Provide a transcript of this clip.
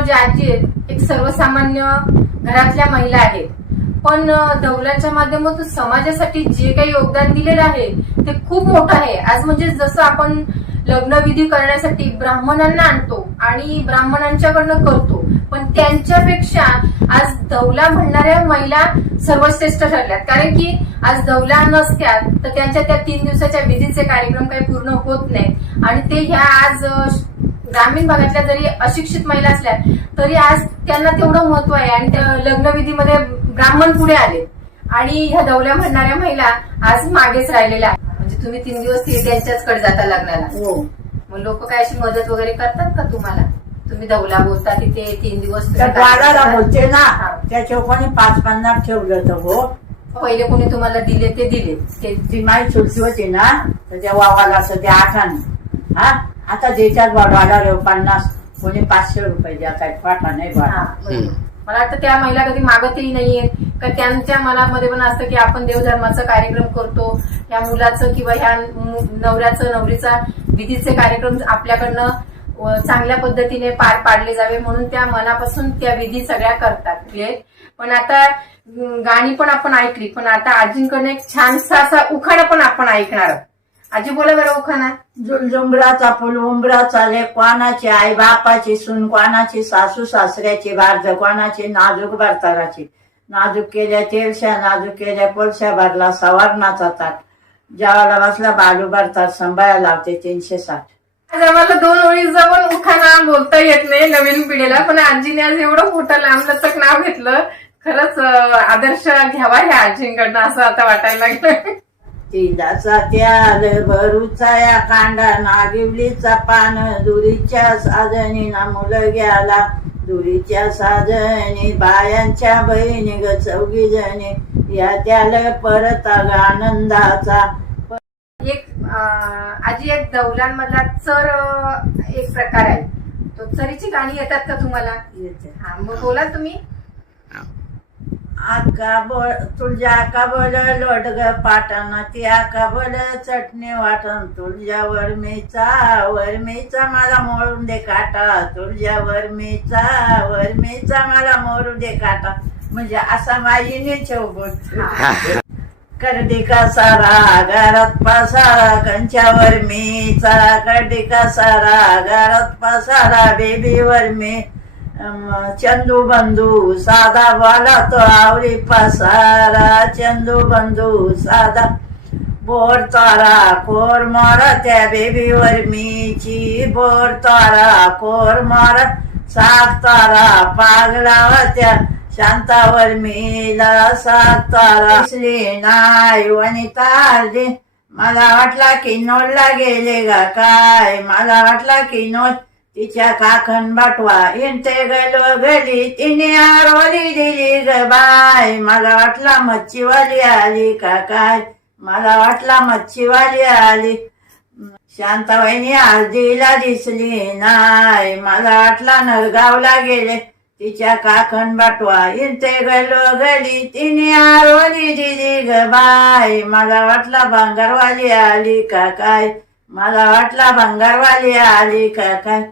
ज्या आजी आहेत एक सर्वसामान्य घरातल्या महिला आहेत. पण अं, दौलाच्या माध्यमातून समाजासाठी जे काही योगदान दिलेलं आहे ते खूप मोठं आहे. आज म्हणजे जसं आपण लग्नविधी करण्यासाठी ब्राह्मणांना आणतो आणि ब्राह्मणांच्याकडनं करतो पण त्यांच्यापेक्षा आज दौला म्हणणाऱ्या महिला सर्वश्रेष्ठ ठरल्यात. कारण की आज दौला नसत्या तर त्यांच्या त्या तीन दिवसाच्या विधीचे कार्यक्रम काही पूर्ण होत नाहीत. आणि ते ह्या आज ग्रामीण भागातल्या जरी अशिक्षित महिला असल्या तरी आज त्यांना तेवढं महत्त्व आहे. आणि त्या लग्नविधीमध्ये ब्राह्मण पुढे आले. आणि ह्या दौल्या म्हणणाऱ्या महिला आज मागेच राहिलेल्या आहेत. म्हणजे तुम्ही तीन दिवस ते त्यांच्याचकडे जाता लग्नाला. हो. मग लोक काय अशी मदत वगैरे करतात का तुम्हाला? तुम्ही दौला बोलता तिथे तीन दिवस त्या? बोलते ना. त्याच्या कोणी पाच पन्नास ठेवलं तर हो. पहिले कोणी तुम्हाला दिले ते दिले. ते ती चुलती होती ना तर त्या वावाला असं ते आठाने हा. आता देतात वाढवायला रे पन्नास कोणी पाचशे रुपये देत आहेत पाठा नाही हा, वाढा बरोबर. मला वाटतं त्या महिला कधी मागतही नाहीयेत का त्यांच्या मनामध्ये पण असतं की आपण देवधर्माचा कार्यक्रम करतो. ह्या मुलाचं किंवा ह्या मु- नवऱ्याचं नवरीचा विधीचे कार्यक्रम आपल्याकडनं अ, चांगल्या पद्धतीने पार पाडले जावे म्हणून त्या मनापासून त्या विधी सगळ्या करतात. क्लिअर पण आता अं, गाणी पण आपण ऐकली. पण आता आजींकडनं एक छानसा असा उखाणा पण आपण ऐकणार. आहोत. आजी बोला बरं उखाणा जुलजुमराचा फुल उंबराचा लेक कोणाची आई बापाची सून कोणाची सासू सासऱ्याची बारज कोणाची नाजूक बारताराची. नाजूक केल्या तेलशा नाजूक केल्या कोलशा भरला सवारणाचा ताट. जेवायला बसला बालू भरतात संभाळा लावते तीनशे साठ. आज आम्हाला दोन ओळीचा पण उखाणा बोलता येत नाही नवीन पिढीला पण आजीने आज एवढं मोठं लांबलचक नाव घेतलं. खरंच आदर्श घ्यावा ह्या आजींकडनं असं आता वाटायला लागलं तिलाचा त्याल भरूचा या कांडा नागिवलीचा पान दुरीच्या साजणी ना मुलं गेला दुरीच्या साजणी बायांच्या बहिणी ग चौघी जणी. या त्याला परत आला आनंदाचा. एक आजी एक दौलांमधला चर एक प्रकार आहे. तो चरीची गाणी येतात का तुम्हाला? हा मग बोला तुम्ही. आका बोल तुझ्या आका बोल लोट ग पाटण ती आका बोल चटणी वाटण. तुझ्या वरमीचा वरमीचा मला मोडून दे काटा. तुझ्या वरमीचा वरमीचा मला मोडून दे काटा. म्हणजे असा माझी नेचव बोल करडी का सारा घरात पसारा कंच्यावर मीचा. करडी का सारा घरात पसारा बेबीवर मी अम, चंदू बंधू साधा बोला तो आवरी पसारा। चंदू बंधू साधा बोर तारा कोर मारा त्या बेबीवर मीची। बोर तारा कोर मारा सात तारा। पागला त्या शांतावर मीला सात तारा। श्री नाय वनिता मला वाटला की नोडला गेले गा काय? मला वाटला की नोड तिच्या काखन बाटवा इंटे गलो गली. तिने आरोली दिली ग बाय. मला वाटला मच्छीवाली आली का काय? मला वाटला मच्छीवाली आली. शांताबाईनी हळदीला दिसली नाय मला वाटला नरगावला गेले. तिच्या काखन बाटवा इंटे गलो गली. तिने आरोली दिली ग बाय. मला वाटला भांगारवाली आली का काय? मला वाटला भांगारवाली आली का काय?